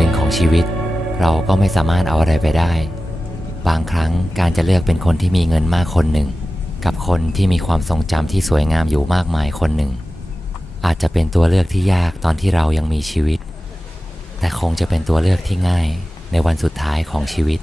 หนึ่งของชีวิต เราก็ไม่สามารถเอาอะไรไปได้ บางครั้งการจะเลือกเป็นคนที่มีเงินมากคนหนึ่ง กับคนที่มีความทรงจำที่สวยงามอยู่มากมายคนหนึ่ง อาจจะเป็นตัวเลือกที่ยากตอนที่เรายังมีชีวิต แต่คงจะเป็นตัวเลือกที่ง่ายในวันสุดท้ายของชีวิต